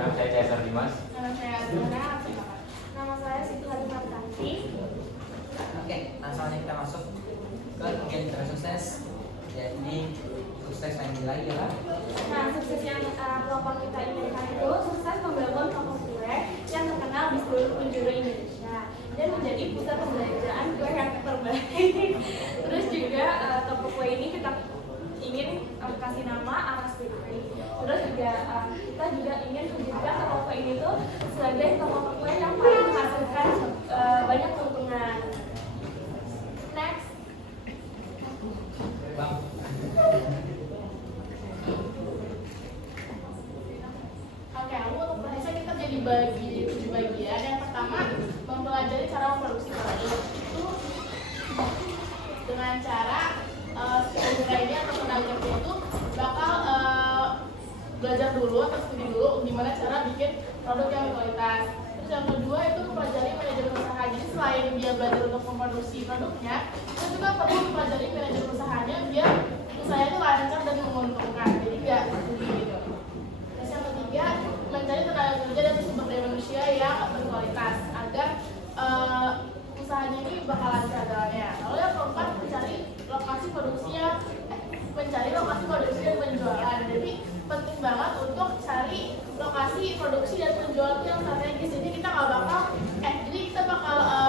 Nama saya Cesar Dimas. Nama saya Adriana. Nama saya Siti Halimah Tanti. Oke, langsung aja kita masuk ke bagian kita sukses. Jadi sukses yang nilai ya. Nah, sukses yang kelompok kita inginkan itu sukses membangun toko kue yang terkenal di seluruh penjuru Indonesia dan menjadi pusat pembelanjaan kue yang terbaik. Terus juga toko kue ini kita ingin kasih nama Aras Bakery. Terus juga kita juga ingin menjadikan toko kue ini tuh sebagai toko kue yang paling menghasilkan banyak keuntungan. Next. Bang. Oke, untuk prosesnya kita jadi bagi 7 bagian. Yang pertama, mempelajari cara memproduksi produk. Itu dengan cara ini atau tenaga kerja itu bakal belajar dulu atau studi dulu gimana cara bikin produk yang berkualitas. Terus yang kedua itu mempelajari manajemen usaha. Jadi selain dia belajar untuk memproduksi produknya, kita juga perlu mempelajari manajemen usahanya biar usahanya itu lancar dan menguntungkan. Jadi nggak rugi gitu. Terus yang ketiga, mencari tenaga kerja dan sumber daya manusia yang berkualitas agar usahanya ini bakal lancar jalannya. Lalu yang keempat, mencari lokasi produksi dan penjualan. Jadi penting banget untuk cari lokasi produksi dan penjualan yang strategis. Jadi kita nggak bakal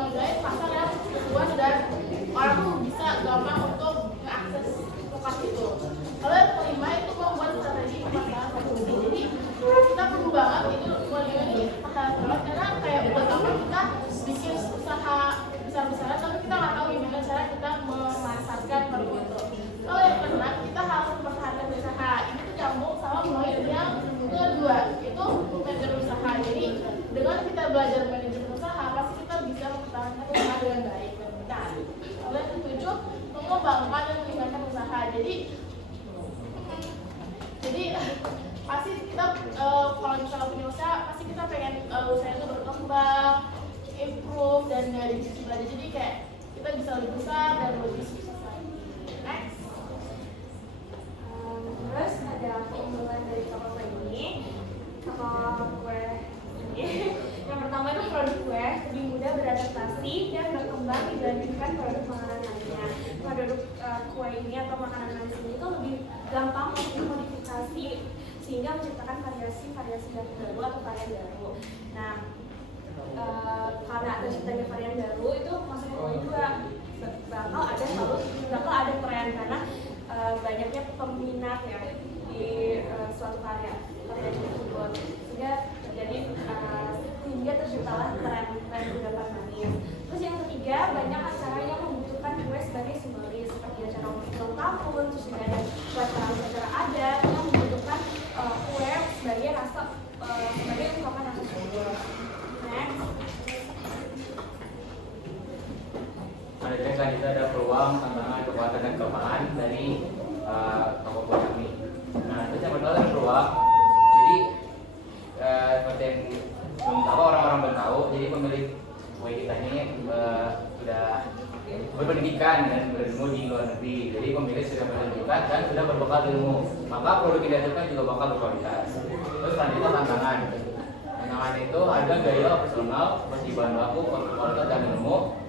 menggait pasar yang luas dan orang tuh bisa gampang untuk mengakses lokasi itu. Lalu yang kelima itu membuat strategi pemasaran produksi. Jadi kita perlu banget itu ini masalah banget karena kayak buat apa kita bikin usaha besar-besaran tapi kita nggak tahu gimana cara kita memasarkan produk itu. Lalu yang keenam, kita harus mempertahankan usaha. Ini tuh nyambung sama poin yang kedua, itu manajemen usaha. Jadi dengan kita belajar manajemen usaha, pasti kita bisa mempertahankan usaha dengan baik dan benar. Lalu yang ketujuh, mengembangkan dan meningkatkan usaha. Jadi pasti kita kalau misalnya punya usaha, pasti kita pengen usaha itu berkembang, improve dan dari sisi belajar. Jadi kayak kita bisa lebih besar dan lebih sukses lagi. Next. Terus ada keunggulan dari toko kue ini. Toko kue ini yang pertama itu produk kue lebih mudah beradaptasi dan berkembang dibandingkan produk makanan lainnya. Produk kue ini atau makanan manis ini itu lebih gampang untuk dimodifikasi sehingga menciptakan variasi yang baru atau varian baru. Nah, karena terciptanya varian baru itu masuk ke kue juga bakal ada peran karena banyaknya peminat ya di suatu karya tersebut sehingga terciptalah tren kudapan manis. Terus yang ketiga, banyak acara yang membutuhkan kue sebagai simbolis seperti acara ulang tahun, terus juga ada acara adat yang membutuhkan kue sebagai ungkapan rasa syukur. Next. Selanjutnya kita ada peluang, tantangan, kekuatan, dan kelemahan dari toko kue kami. Nah, terus yang kedua ada peluang. Jadi seperti yang belum tahu, orang-orang belum tahu. Jadi pemilik kue kita ini sudah berpendidikan dan berilmu di luar negeri. Jadi pemilik sudah berpendidikan dan sudah berbekal ilmu. Maka produk yang dihasilkan juga bakal berkualitas. Terus selanjutnya tantangan. Tantangan itu ada gaya personal, meski bahan baku, kualitas dan ilmu.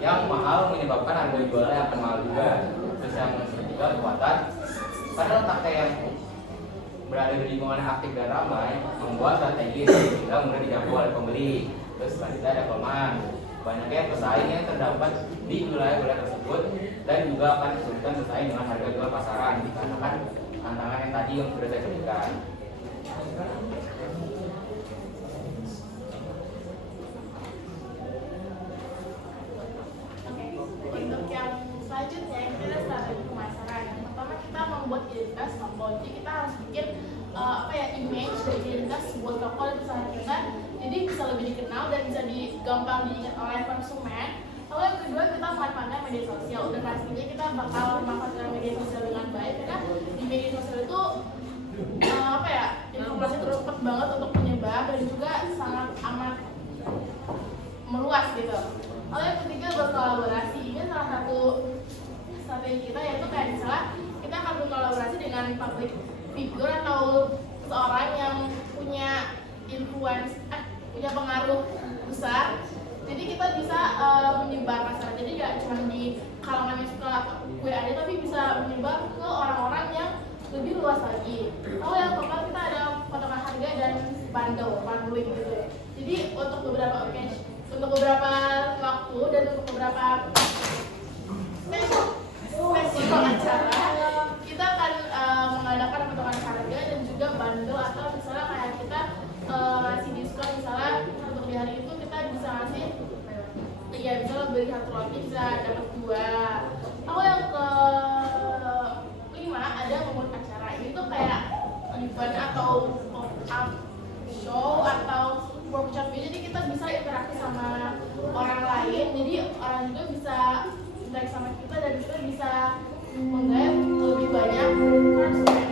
Yang mahal menyebabkan harga jualnya akan mahal juga. Terus yang ketiga kekuatan, pada letaknya yang berada di lingkungan aktif dan ramai membuat strategi sehingga mudah dijangkau oleh pembeli. Terus selanjutnya ada kelemahan, banyaknya pesaing yang terdapat di wilayah tersebut dan juga akan kesulitan bersaing dengan harga jual pasaran dikarenakan tantangan yang tadi yang sudah saya sebutkan. Untuk yang selanjutnya kita strategi pemasaran. Yang pertama kita membuat identitas toko. Jadi kita harus bikin image dan identitas buat toko dan usaha kita. Jadi bisa lebih dikenal dan bisa gampang diingat oleh konsumen. Lalu yang kedua kita memanfaatkan media sosial. Udah pastinya kita bakal memanfaatkan media sosial dengan baik karena di media sosial itu informasi itu cepat banget untuk menyebar dan juga sangat amat meluas gitu. Lalu yang ketiga berkolaborasi. Ini salah satu strategi kita yaitu kayak misalnya kita akan berkolaborasi dengan public figure atau seseorang yang punya punya pengaruh besar. Jadi kita bisa menyebar masalah. Jadi nggak cuma di kalangan yang suka kue aja, tapi bisa menyebar ke orang-orang yang lebih luas lagi. Kalau yang keempat kita ada potongan harga dan bundling gitu ya. Jadi untuk beberapa waktu dan untuk beberapa spesial acara kita akan mengadakan potongan harga dan juga bundle, atau misalnya kayak kita ngasih diskon, misalnya untuk di hari itu kita bisa ngasih misalnya beli satu roti bisa dapat 2. Kalau yang kelima ada membuat acara. Ini tuh kayak event atau show atau workshop. Jadi kita bisa interaksi sama orang lain, jadi orang juga bisa interaksi sama kita dan kita bisa menggait lebih banyak konsumen.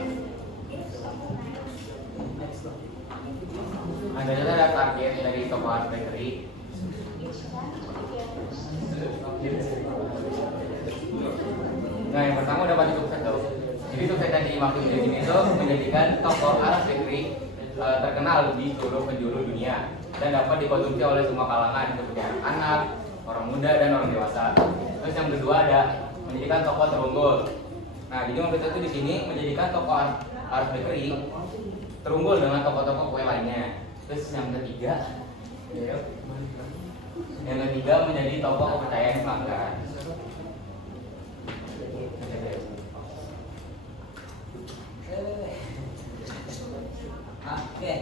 Ada target dari toko art bakery. Nah, yang pertama udah pasti sukses dong. Jadi sukses tadi maksud di sini itu menjadikan toko art bakery terkenal di seluruh penjuru dunia dan dapat dikonsumsi oleh semua kalangan, seperti anak, orang muda dan orang dewasa. Terus yang kedua ada menjadikan toko terunggul. Nah, jadi maksud itu di sini menjadikan toko art bakery terunggul dengan toko-toko kue lainnya. Terus yang ketiga menjadi toko kepercayaan pelanggan. Oke.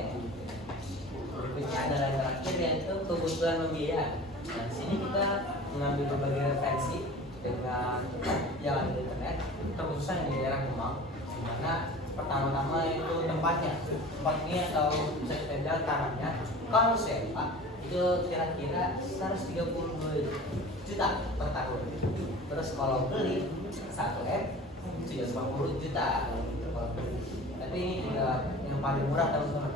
Berikutnya adalah yang terakhir, yaitu kebutuhan membiayaan. Nah, di sini kita mengambil berbagai referensi dengan yang ada di internet, terkhususnya di daerah Kemang, di mana pertama-tama itu tempatnya ini atau bisa kita bilang tanahnya. Kalau sewa itu kira-kira 132 juta per tahun. Terus kalau beli 1 M itu 50 juta. Tapi ini juga yang paling murah teman-teman.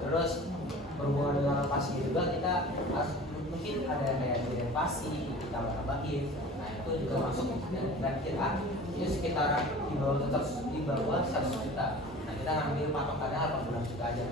Terus berhubungan dengan renovasi juga, kita harus mungkin ada kayak renovasi, kita tambahin. Nah, itu juga masuk, dan kita ini sekitar di bawah 100 juta. Nah, kita ngambil patokannya 80 juta aja.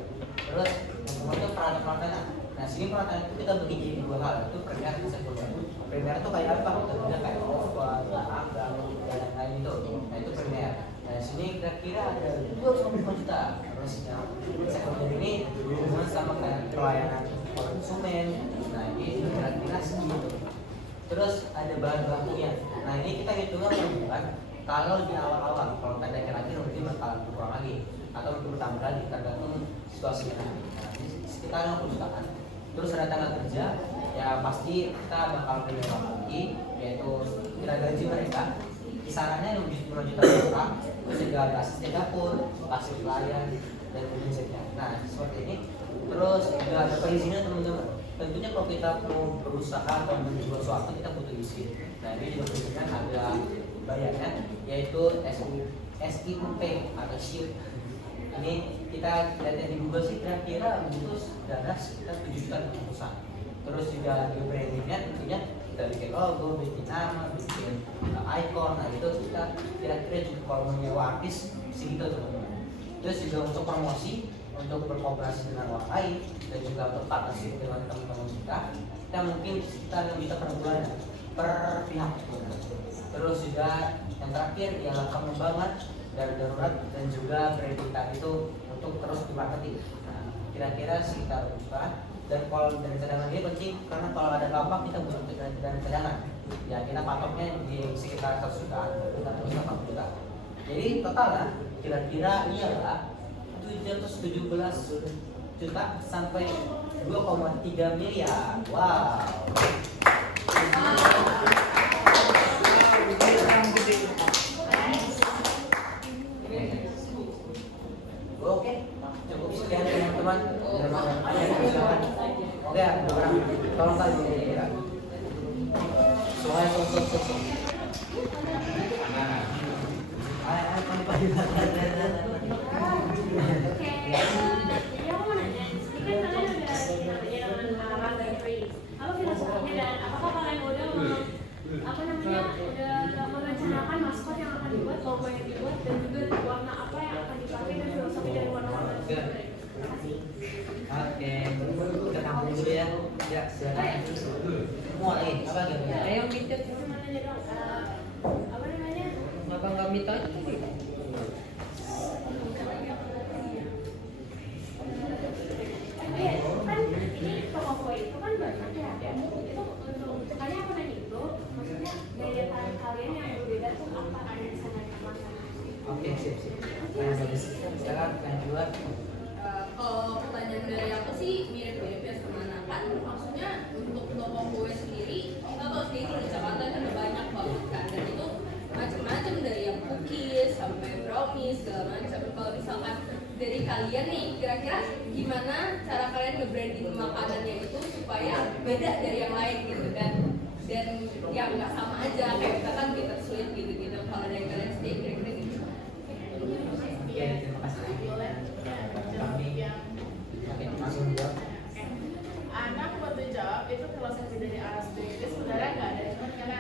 Terus yang kedua itu peralatan. Nah, sini peralatan itu kita bagi jadi 2 hal, itu primer dan sekunder. Primer itu kayak apa? Tentunya kayak oven, rangka, dan lain-lain itu. Nah, itu primer. Nah, sini kira-kira ada 25 juta. Terus yang sekunder ini hubungan sama kayak pelayanan konsumen. Nah, ini kira-kira segitu. Terus ada bahan bakunya. Nah, ini kita hitungnya per bulan. Kalau di awal-awal, kalau tanda kira-kira mungkin bakal kurang lagi atau mungkin bertambah lagi tergantung situasinya nanti. Nah, sekitar 50 jutaan. Terus ada tanggal kerja, ya pasti kita bakal punya lagi, yaitu kira gaji mereka. Kisarannya 5 juta per orang. Terus juga ada asisten dapur, asisten pelayan, dan manajernya. Nah, seperti ini. Terus juga ada perizinan teman-teman. Tentunya kalau kita mau berusaha atau menjual sesuatu, kita butuh izin. Nah, ini juga perizinan ada bayarnya, yaitu SIUP atau SIUP. Ini kita lihat di Google sih, kira-kira butuh dana sekitar 7 juta per perusahaan. Terus juga di brandingnya tentunya kita bikin logo, bikin nama, bikin icon. Nah, itu kita kira-kira juga kalau menyewa artis segitu teman-teman. Terus juga untuk promosi, untuk berkooperasi dengan orang lain, dan juga untuk partnership dengan teman-teman kita mungkin sekitar 1 juta per bulan per pihak. Terus juga yang terakhir ialah pengembangan dari darurat dan juga brand kita itu untuk terus dimarketing. Nah, kira-kira sekitar juta. Dan kalau dari cadangan ini penting karena kalau ada apa kita butuh dari cadangan. Ya kita patoknya di sekitar 100 juta, kita terus 80 juta. Jadi totalnya kira-kira ialah 717 juta sampai 2,3 miliar. Wow. Oke, cukup sekian teman-teman. Oke, tolong kali ya. Soalnya sosok. Ayo, pagi. Oke, jadi aku mau nanya, ini kan kalian udah kerja dengan Art Bakery. Apa filosofinya dan apakah kalian udah merencanakan maskot yang akan dibuat, logo yang dibuat, dan juga warna apa yang akan dipakai dan filosofi dari warna-warna juga. Oke, kita tampung dulu ya. Ya, silakan. Mau lagi? Apa lagi? Ayo minta Mana aja dong? Apa namanya? apa nggak minta? Iya, kan ini toko kue itu kan banyak ya. Itu untuk kalian apa nanya itu? Maksudnya daya tarik kalian yang berbeda tuh apa ada di sana di mana? Oke, sip. Nah, bagus. Sekarang yang kedua. Kalau pertanyaan dari aku sih mirip-mirip ya sama Nana kan, maksudnya untuk toko kue sendiri kita tahu sendiri kalau di Jakarta kan ada banyak banget kan, dan itu macam-macam dari yang cookies sampai brownies segala macam. Kalau misalkan dari kalian nih, kira-kira gimana cara kalian nge-branding makanannya itu supaya beda dari yang lain gitu kan, dan yang nggak sama aja kayak misalkan bittersweet gitu-gitu. Kalau dari kalian sendiri kira-kira gitu. Oke, terima kasih. Oke, langsung jawab. Anak waktu jawab itu filosofi dari Aras Baker itu sebenarnya nggak ada, cuma karena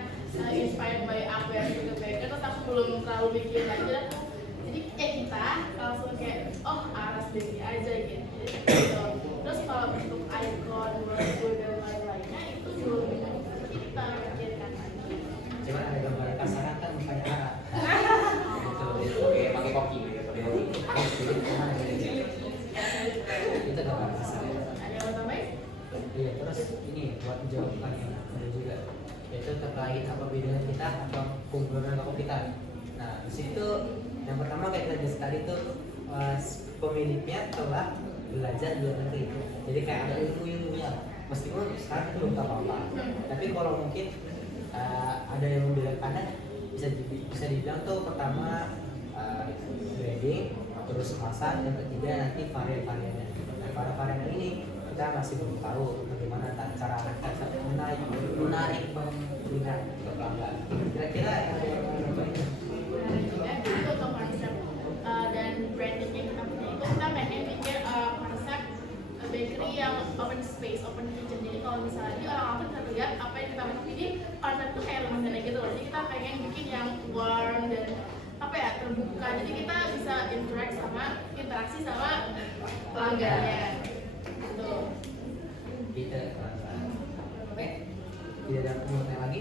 inspired by aku yang juga baker, terus aku belum terlalu mikir lagi, dan aku jadi kita langsung kayak oh Aras Baker aja gitu. Terus kalau untuk icon, logo dan lain-lainnya itu belum seperti kita pikirkan lagi. Cuman ada gambar pasaran kan mukanya arah. Oke, pakai koki gitu. Itu gambar pasaran. Ada yang mau tambahin? Iya, terus ini buat jawab pertanyaan ada juga, yaitu terkait apa bedanya kita atau keunggulan toko kita. Nah, di situ yang pertama kayak tadi sekali itu pemiliknya telah belajar di luar negeri, jadi kayak ada ilmu-ilmunya. Meskipun sekarang belum tahu apa, tapi kalau mungkin ada yang membedakannya bisa dibilang tuh pertama branding, terus kemasan, yang ketiga nanti varian-variannya. Nah, varian-varian ini kita masih belum tahu bagaimana cara menarik peminat ke pelanggan. Kira-kira ada yang mau nambahin? Jadi untuk konsep dan brandingnya kita punya itu kita pengen bikin konsep bakery yang open space, open kitchen. Jadi kalau misalnya ini orang bisa lihat apa yang kita masak, jadi konsep itu kayak rumah gitu loh. Jadi kita pengen bikin yang warm dan apa ya, terbuka. Jadi kita bisa interaksi sama pelanggannya. Gitu. Kita oke, tidak ada pertanyaan lagi.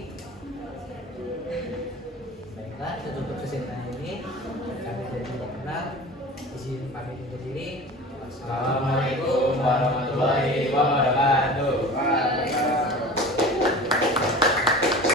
Baiklah, kita tutup sesi tanya ini. Kami dari Tidak Kenal izin pamit undur diri. Assalamualaikum warahmatullahi wabarakatuh.